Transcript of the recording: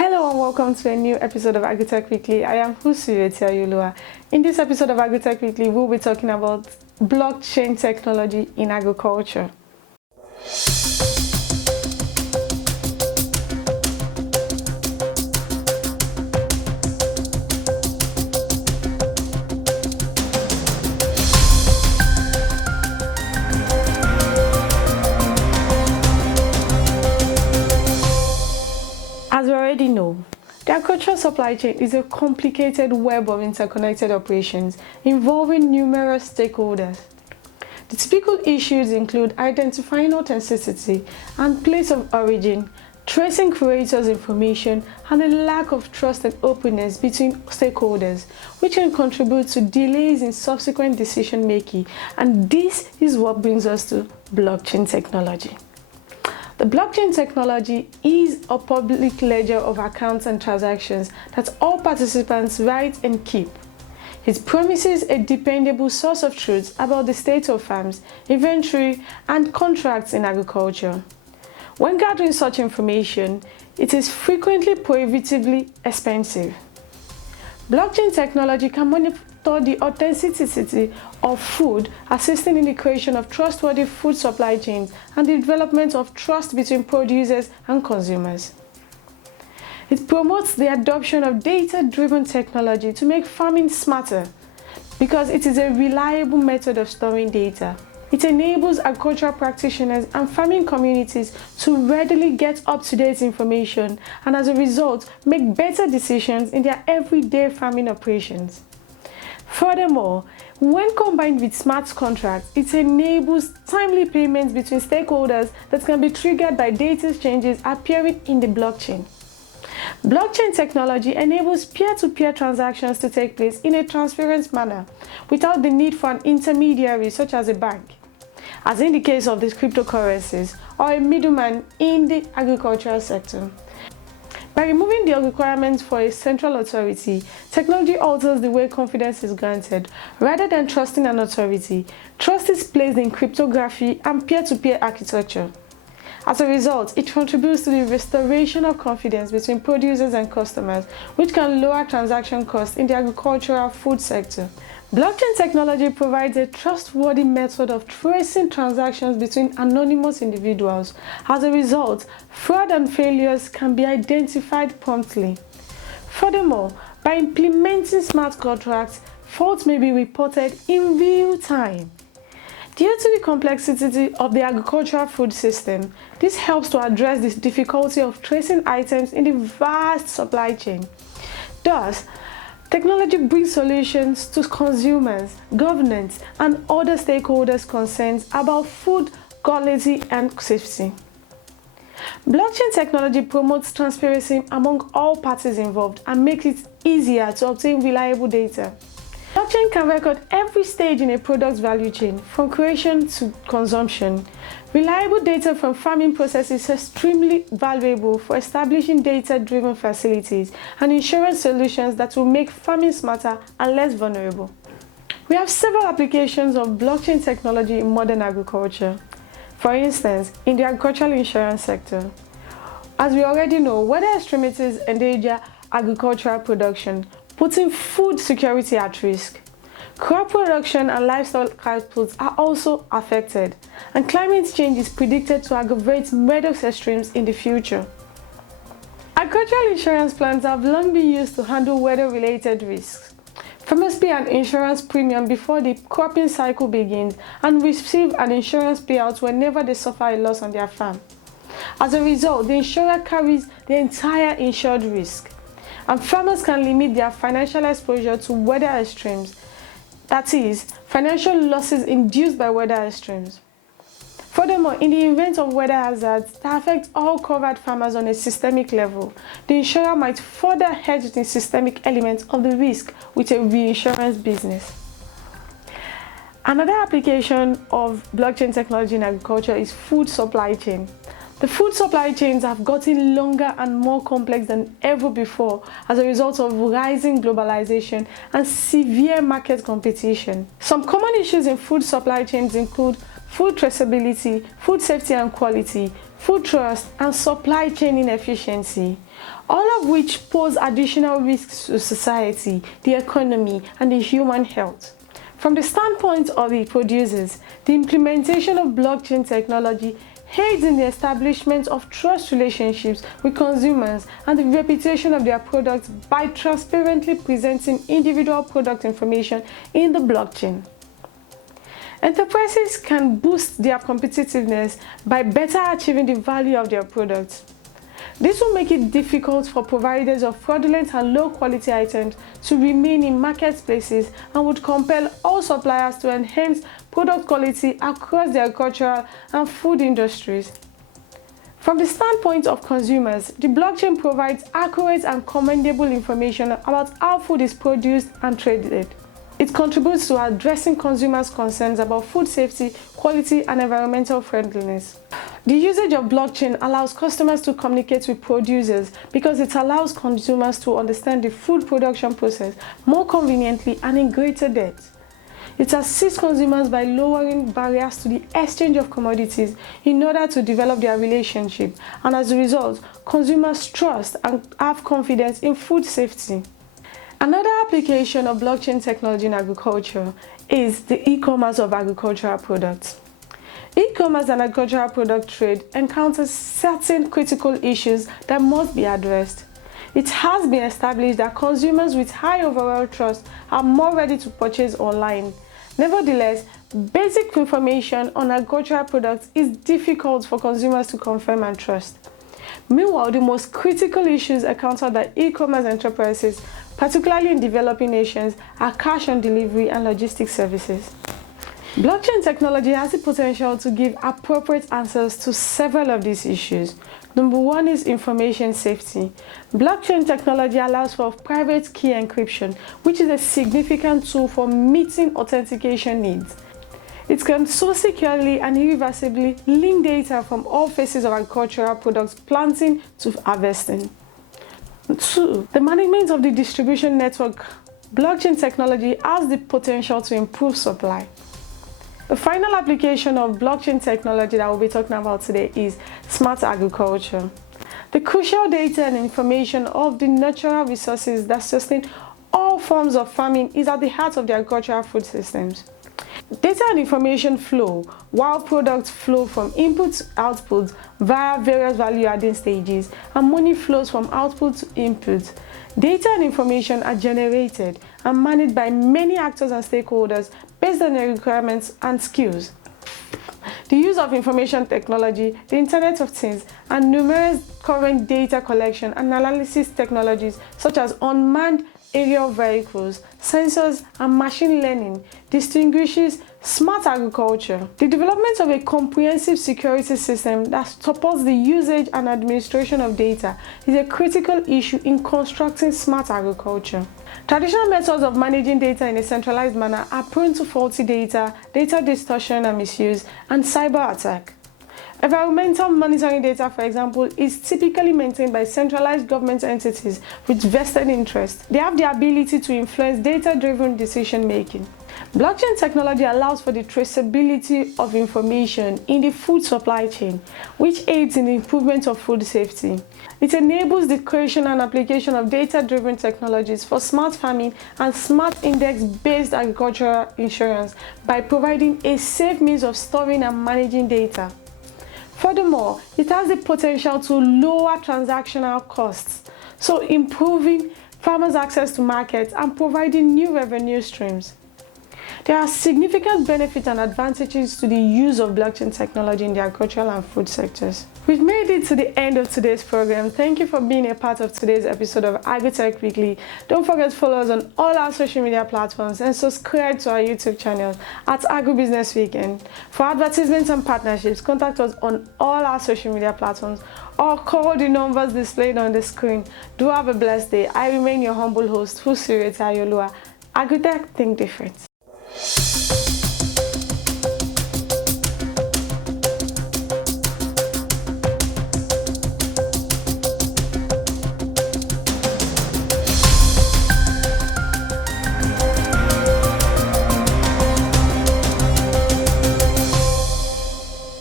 Hello and welcome to a new episode of Agritech Weekly. I am Husuyetia Yulua. In this episode of Agritech Weekly, we'll be talking about blockchain technology in agriculture. As we already know, the agricultural supply chain is a complicated web of interconnected operations involving numerous stakeholders. The typical issues include identifying authenticity and place of origin, tracing creators' information, and a lack of trust and openness between stakeholders, which can contribute to delays in subsequent decision making. And this is what brings us to blockchain technology. The blockchain technology is a public ledger of accounts and transactions that all participants write and keep. It promises a dependable source of truth about the state of farms, inventory, and contracts in agriculture. When gathering such information, it is frequently prohibitively expensive. Blockchain technology can monitor the authenticity of food, assisting in the creation of trustworthy food supply chains and the development of trust between producers and consumers. It promotes the adoption of data-driven technology to make farming smarter because it is a reliable method of storing data. It enables agricultural practitioners and farming communities to readily get up-to-date information and, as a result, make better decisions in their everyday farming operations. Furthermore, when combined with smart contracts, it enables timely payments between stakeholders that can be triggered by data changes appearing in the blockchain. Blockchain technology enables peer-to-peer transactions to take place in a transparent manner without the need for an intermediary such as a bank, as in the case of these cryptocurrencies, or a middleman in the agricultural sector. By removing the requirements for a central authority, technology alters the way confidence is granted. Rather than trusting an authority, trust is placed in cryptography and peer-to-peer architecture. As a result, it contributes to the restoration of confidence between producers and customers, which can lower transaction costs in the agricultural food sector. Blockchain technology provides a trustworthy method of tracing transactions between anonymous individuals. As a result, fraud and failures can be identified promptly. Furthermore, by implementing smart contracts, faults may be reported in real time. Due to the complexity of the agricultural food system, this helps to address the difficulty of tracing items in the vast supply chain. Thus, technology brings solutions to consumers, governments, and other stakeholders' concerns about food quality and safety. Blockchain technology promotes transparency among all parties involved and makes it easier to obtain reliable data. Blockchain can record every stage in a product's value chain, from creation to consumption. Reliable data from farming processes is extremely valuable for establishing data-driven facilities and insurance solutions that will make farming smarter and less vulnerable. We have several applications of blockchain technology in modern agriculture. For instance, in the agricultural insurance sector. As we already know, weather extremities endanger agricultural production, putting food security at risk. Crop production and livestock outputs are also affected, and climate change is predicted to aggravate weather extremes in the future. Agricultural insurance plans have long been used to handle weather-related risks. Farmers pay an insurance premium before the cropping cycle begins and receive an insurance payout whenever they suffer a loss on their farm. As a result, the insurer carries the entire insured risk, and farmers can limit their financial exposure to weather extremes, that is, financial losses induced by weather extremes. Furthermore, in the event of weather hazards that affect all covered farmers on a systemic level, the insurer might further hedge the systemic element of the risk with a reinsurance business. Another application of blockchain technology in agriculture is food supply chain. The food supply chains have gotten longer and more complex than ever before as a result of rising globalization and severe market competition. Some common issues in food supply chains include food traceability, food safety and quality, food trust, and supply chain inefficiency, all of which pose additional risks to society, the economy, and the human health. From the standpoint of the producers, the implementation of blockchain technology aids in the establishment of trust relationships with consumers and the reputation of their products by transparently presenting individual product information in the blockchain. Enterprises can boost their competitiveness by better achieving the value of their products. This will make it difficult for providers of fraudulent and low-quality items to remain in marketplaces and would compel all suppliers to enhance product quality across the agricultural and food industries. From the standpoint of consumers, the blockchain provides accurate and commendable information about how food is produced and traded. It contributes to addressing consumers' concerns about food safety, quality, and environmental friendliness. The usage of blockchain allows customers to communicate with producers because it allows consumers to understand the food production process more conveniently and in greater depth. It assists consumers by lowering barriers to the exchange of commodities in order to develop their relationship, and as a result, consumers trust and have confidence in food safety. Another application of blockchain technology in agriculture is the e-commerce of agricultural products. E-commerce and agricultural product trade encounters certain critical issues that must be addressed. It has been established that consumers with high overall trust are more ready to purchase online. Nevertheless, basic information on agricultural products is difficult for consumers to confirm and trust. Meanwhile, the most critical issues encountered by e-commerce enterprises, particularly in developing nations, are cash on delivery and logistics services. Blockchain technology has the potential to give appropriate answers to several of these issues. Number one is information safety. Blockchain technology allows for private key encryption, which is a significant tool for meeting authentication needs. It can so securely and irreversibly link data from all phases of agricultural products, planting to harvesting. 2. The management of the distribution network. Blockchain technology has the potential to improve supply. The final application of blockchain technology that we'll be talking about today is smart agriculture. The crucial data and information of the natural resources that sustain all forms of farming is at the heart of the agricultural food systems. Data and information flow while products flow from input to output via various value-adding stages, and money flows from output to input. Data and information are generated and managed by many actors and stakeholders based on their requirements and skills. The use of information technology, the Internet of Things, and numerous current data collection and analysis technologies such as unmanned aerial vehicles, sensors, and machine learning distinguishes smart agriculture. The development of a comprehensive security system that supports the usage and administration of data is a critical issue in constructing smart agriculture. Traditional methods of managing data in a centralized manner are prone to faulty data, data distortion and misuse, and cyber attack. Environmental monitoring data, for example, is typically maintained by centralized government entities with vested interests. They have the ability to influence data-driven decision-making. Blockchain technology allows for the traceability of information in the food supply chain, which aids in the improvement of food safety. It enables the creation and application of data-driven technologies for smart farming and smart index-based agricultural insurance by providing a safe means of storing and managing data. Furthermore, it has the potential to lower transactional costs, so improving farmers' access to markets and providing new revenue streams. There are significant benefits and advantages to the use of blockchain technology in the agricultural and food sectors. We've made it to the end of today's program. Thank you for being a part of today's episode of AgriTech Weekly. Don't forget to follow us on all our social media platforms and subscribe to our YouTube channel at Agribusiness Weekend. For advertisements and partnerships, contact us on all our social media platforms or call the numbers displayed on the screen. Do have a blessed day. I remain your humble host, Fusireta Ayolua. AgriTech, think different.